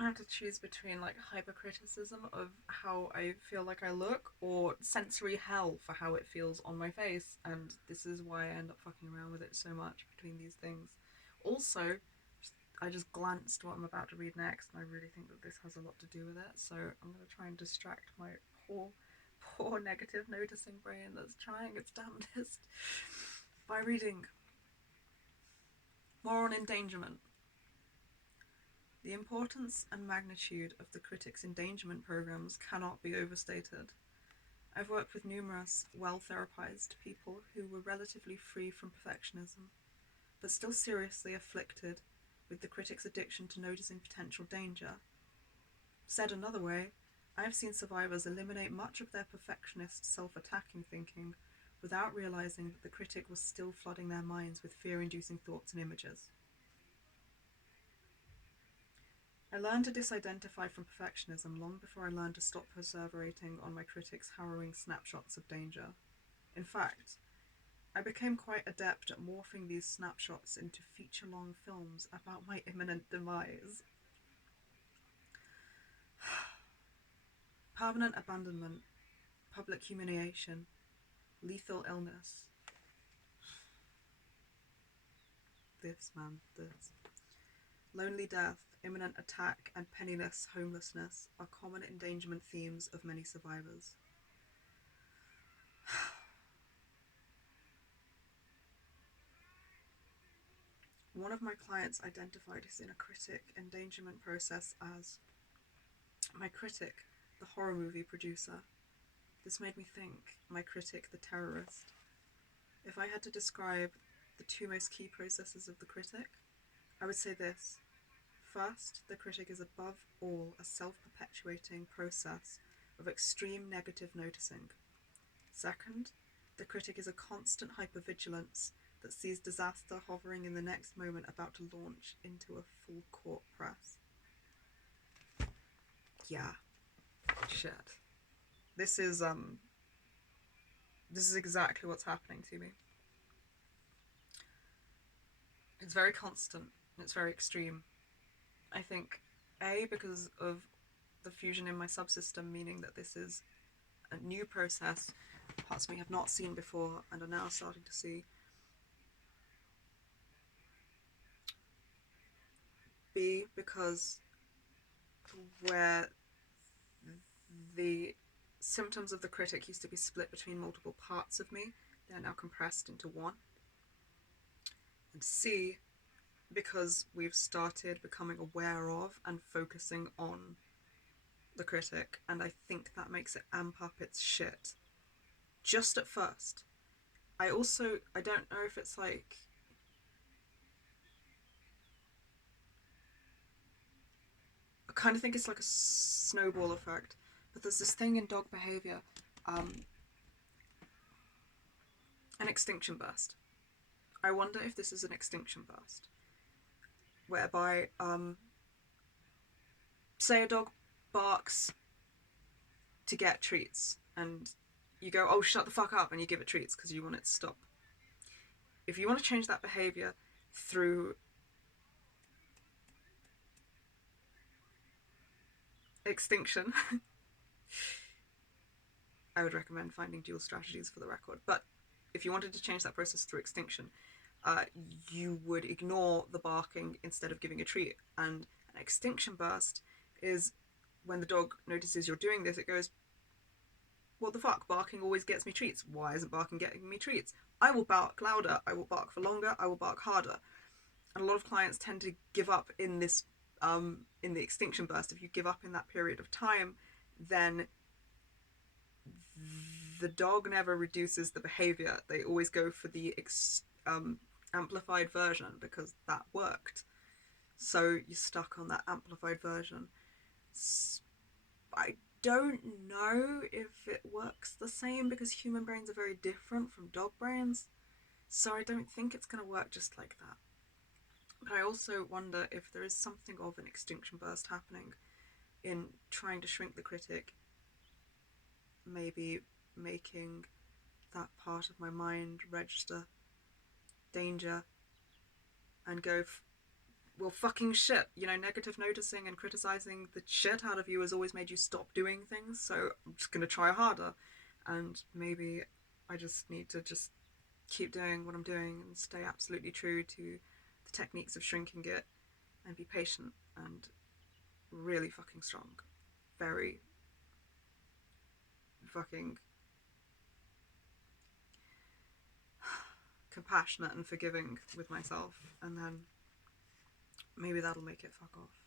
I have to choose between like hypercriticism of how I feel like I look or sensory hell for how it feels on my face, and this is why I end up fucking around with it so much between these things. Also, I just glanced what I'm about to read next, and I really think that this has a lot to do with it. So I'm gonna try and distract my poor negative noticing brain that's trying its damnedest by reading more on endangerment. The importance and magnitude of the critic's endangerment programs cannot be overstated. I've worked with numerous well-therapized people who were relatively free from perfectionism, but still seriously afflicted with the critic's addiction to noticing potential danger. Said another way, I have seen survivors eliminate much of their perfectionist, self-attacking thinking without realizing that the critic was still flooding their minds with fear-inducing thoughts and images. I learned to disidentify from perfectionism long before I learned to stop perseverating on my critic's harrowing snapshots of danger. In fact, I became quite adept at morphing these snapshots into feature-long films about my imminent demise. Permanent abandonment, public humiliation, lethal illness. This. Lonely death, imminent attack, and penniless homelessness are common endangerment themes of many survivors. One of my clients identified his inner critic endangerment process as my critic, the horror movie producer. This made me think, my critic, the terrorist. If I had to describe the two most key processes of the critic, I would say this. First, the critic is above all a self-perpetuating process of extreme negative noticing. Second, the critic is a constant hypervigilance that sees disaster hovering in the next moment about to launch into a full court press. Yeah, shit. This is exactly what's happening to me. It's very constant. It's very extreme. I think A, because of the fusion in my subsystem, meaning that this is a new process parts of me have not seen before and are now starting to see. B, because where the symptoms of the critic used to be split between multiple parts of me, they're now compressed into one. And C, because we've started becoming aware of and focusing on the critic, and I think that makes it amp up its shit. Just at first. I don't know if it's like, I kind of think it's like a snowball effect, but there's this thing in dog behavior, um, an extinction burst. I wonder if this is an extinction burst, whereby, say a dog barks to get treats, and you go, oh, shut the fuck up, and you give it treats because you want it to stop. If you want to change that behavior through extinction, I would recommend finding dual strategies for the record. But if you wanted to change that process through extinction, uh, you would ignore the barking instead of giving a treat. And an extinction burst is when the dog notices you're doing this, it goes, what the fuck? Barking always gets me treats. Why isn't barking getting me treats? I will bark louder, I will bark for longer, I will bark harder. And a lot of clients tend to give up in this, in the extinction burst. If you give up in that period of time, then the dog never reduces the behavior. They always go for the amplified version because that worked. So you're stuck on that amplified version. I don't know if it works the same because human brains are very different from dog brains. So I don't think it's going to work just like that. But I also wonder if there is something of an extinction burst happening in trying to shrink the critic, maybe making that part of my mind register danger and go well, fucking shit. You know, negative noticing and criticizing the shit out of you has always made you stop doing things. So I'm just gonna try harder, and maybe I just need to just keep doing what I'm doing and stay absolutely true to the techniques of shrinking it, and be patient and really fucking strong, very fucking compassionate and forgiving with myself, and then maybe that'll make it fuck off.